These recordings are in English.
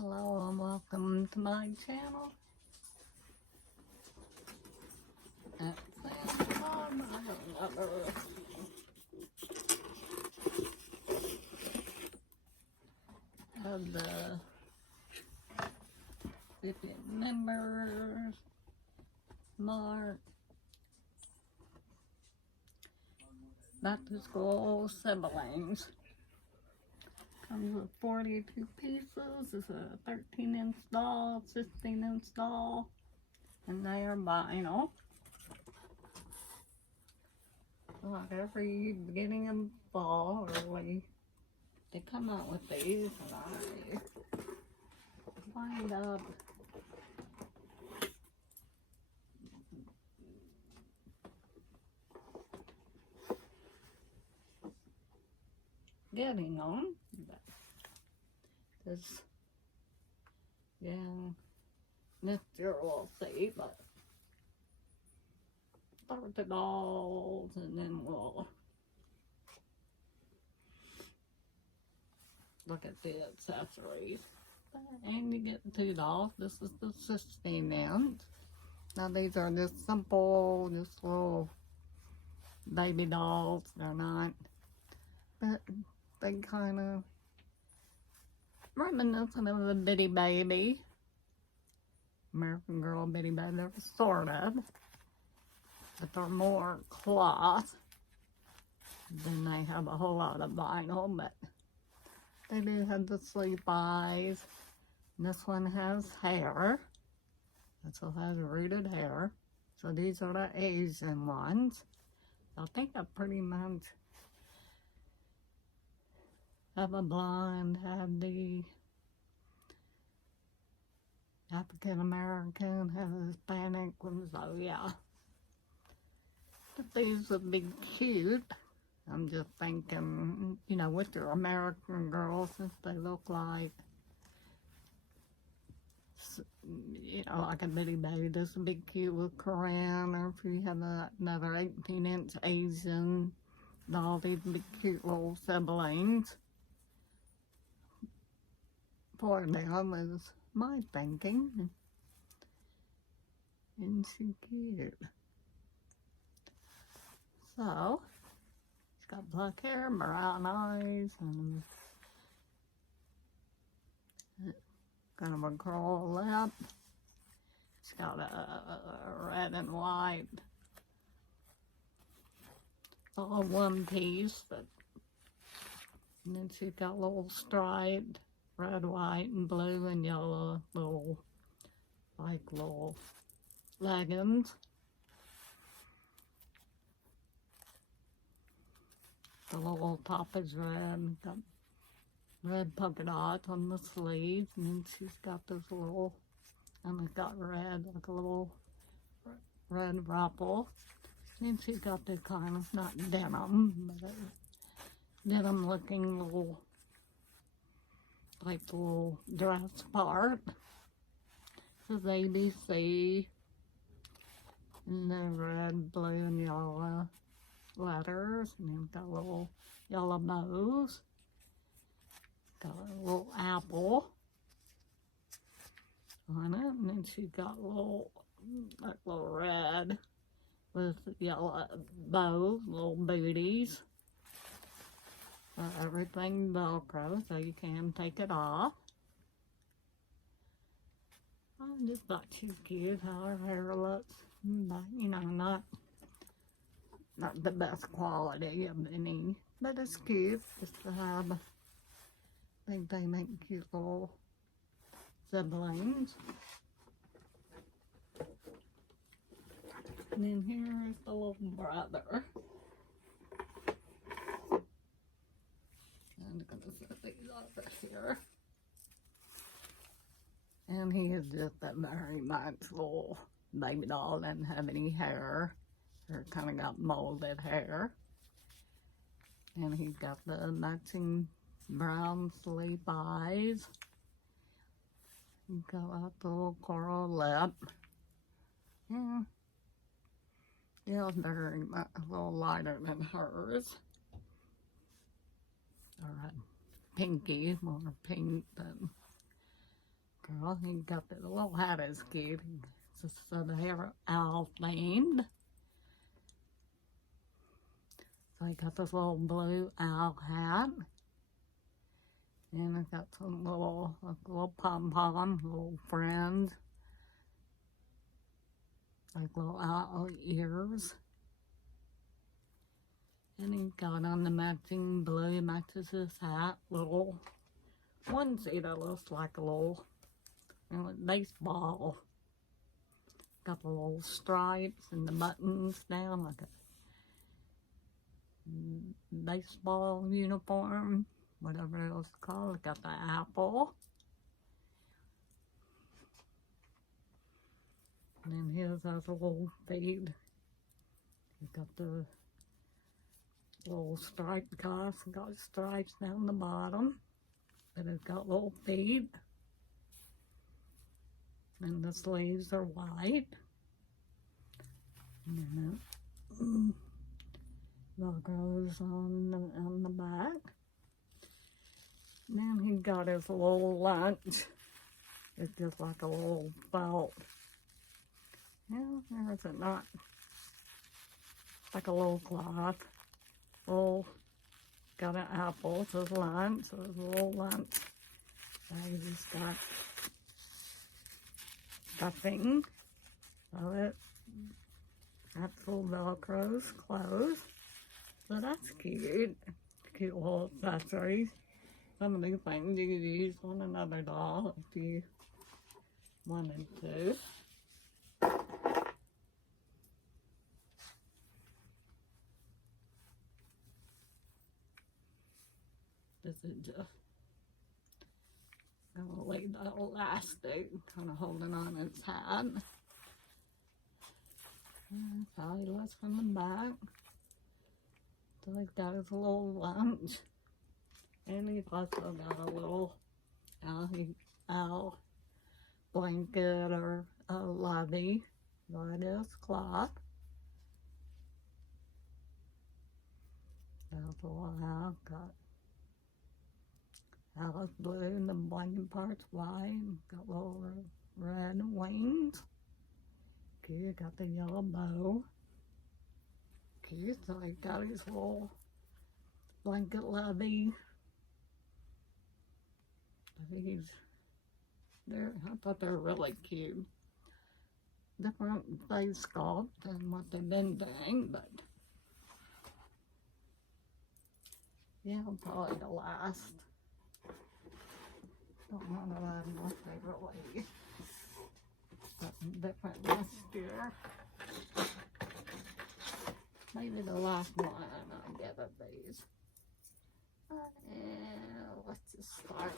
Hello and welcome to my channel. Of the 50 members, Mark, back to school siblings. Comes with 42 pieces. It's a 13-inch doll, 16-inch doll, and they are vinyl. Like every beginning of fall, early, they come out with these, and I wind up getting them. Because, yeah, next year we'll see, but start the dolls and then we'll look at the accessories. And you get $2 dolls. This is the 16-inch. Now these are just simple, just little baby dolls. They're not, but they kind of reminiscent of a Bitty Baby. American Girl Bitty Baby. They're sort of, but they're more cloth. Then they have a whole lot of vinyl, but they do have the sleep eyes. And this one has hair. This one has rooted hair. So these are the Asian ones. I think I pretty much have a blonde, have the African American, have a Hispanic one, so yeah. But these would be cute. I'm just thinking, you know, with your American girls, since they look like, you know, like a Bitty Baby, this would be cute with Corinne, or if you have another 18-inch Asian doll, these would be cute little siblings. For them is my thinking. Isn't she cute? So, she's got black hair, brown eyes, and kind of a curl lip. She's got a red and white, all one piece, but and then she's got little striped red, white, and blue, and yellow little leggings. The little top is red, got red polka dots on the sleeves, and then she's got this little, and it's got red, like a little red ruffle. And then she's got this kind of, not denim, but denim looking little, like the little dress part. It says ABC, and then red, blue, and yellow letters, and then got little yellow bows. Got a little apple on it, and then she got little, like little red with yellow bows, little booties. Everything Velcro, so you can take it off. I just thought she's cute how her hair looks, but you know, not the best quality of any, but it's cute just to have. I think they make cute little siblings. And then here's the little brother. I'm gonna set these over here. And he is just a very much little baby doll, doesn't have any hair. Or kind of got molded hair. And he's got the matching brown sleep eyes. Got a little coral lip. Yeah. Yeah, it's very much a little lighter than hers. Alright. Pinky, more pink than girl, he got the little hat is cute. It's a hair owl themed. So he got this little blue owl hat. And I got some little pom-pom, little friends. Like little owl ears. And he got on the matching blue, matches his hat, little onesie that looks like a little baseball. Got the little stripes and the buttons down like a baseball uniform, whatever it was called. Got the apple. And then his has a little feet. He got the little striped cuffs, got stripes down the bottom, but it's got little feet, and the sleeves are white, and then logos on the back. And then he got his little lunch. It's just like a little belt. Yeah, there is it not? Like a little cloth. Little, got an apple, it says lunch, so it's a little lunch. I just got stuffing of it. Actual Velcro's clothes. So that's cute. Cute little accessories. Some of these things you could use on another doll if you wanted to. This is just gonna lay the elastic, kind of holding on its head. And that's how he looks from the back. So he's got his little lunch. And he's also got a little owl blanket or a lovey, Lotus cloth. That's a little owl, got Alice blue and the blanket part's white. Got little red wings. Okay, got the yellow bow. Okay, so he got his little blanket lovey. I thought they were really cute. Different face sculpt than what they've been doing, but yeah, probably the last. Don't want to ride my favorite lady. Something different this year. Maybe the last one I'll get of these. And let's just start.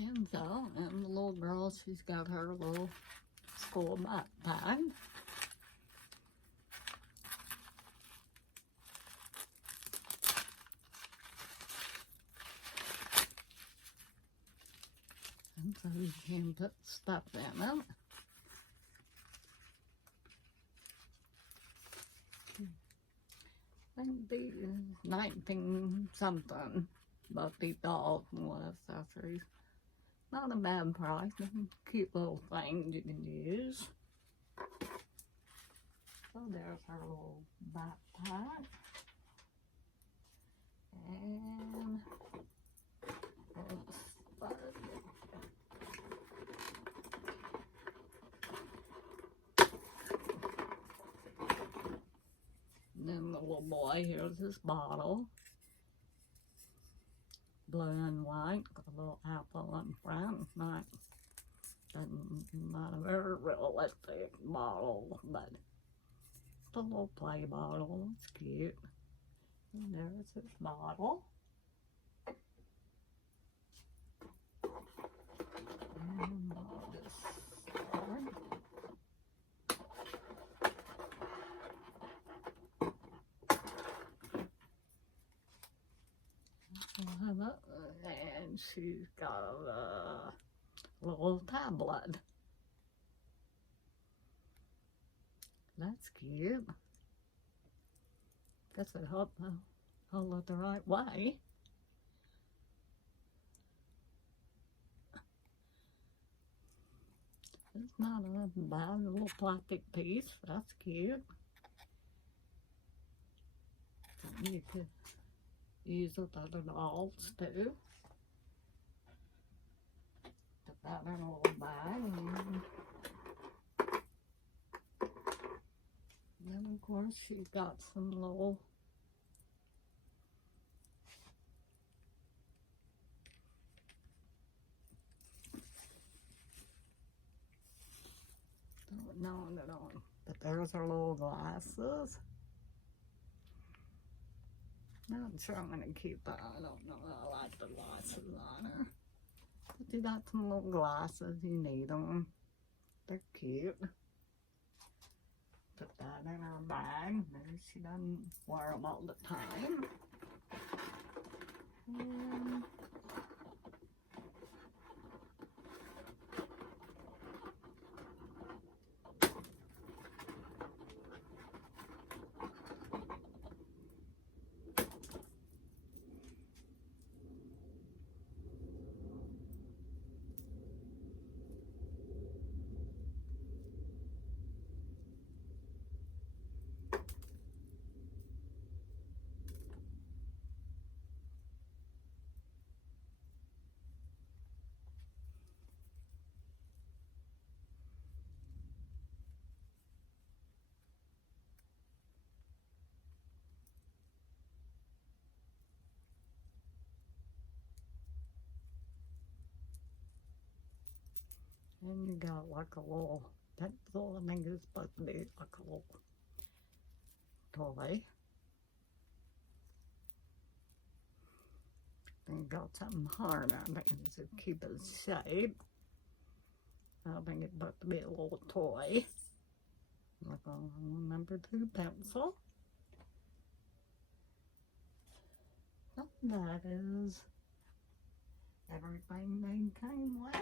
And so, and the little girl, she's got her little school backpack. And so you can put stuff in it. I think these 19 something, but these dolls and little accessories. Not a bad price, cute little things you can use. So there's her little backpack. And toy. Here's his bottle. Blue and white, got a little apple in front. Not a very realistic bottle, but it's a little play bottle. It's cute. And there's his bottle. And I'll just start. And she's got a little tablet. That's cute. Guess I hope I'll look the right way. It's not a bad little plastic piece. That's cute. You could use with other dolls too. Put that in a little bag. And then of course she's got some little no, but there's her little glasses. Not sure I'm gonna keep that. I don't know. I like the glasses on her. But you got some little glasses. You need them. They're cute. Put that in her bag. Maybe she doesn't wear them all the time. And you got like a little pencil. I think it's supposed to be like a little toy. And you got something hard on it to keep its shape. I think it's supposed to be a little toy. Like a number 2 pencil. That is everything they came with.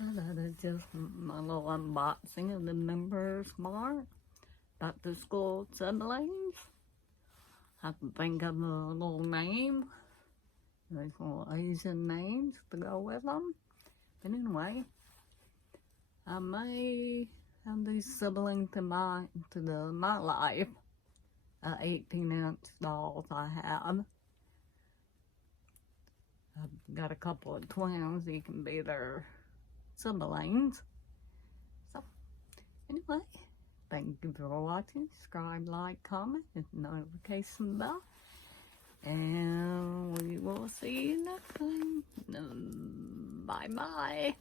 And that is just my little unboxing of the Members Mark. Back to School siblings. I can think of a little name. There's little Asian names to go with them. But anyway, I may have these siblings in my life. 18-inch dolls I have. I've got a couple of twins. You can be their siblings. So, anyway, thank you for watching. Subscribe, like, comment, hit the notification bell. And we will see you next time. Bye-bye.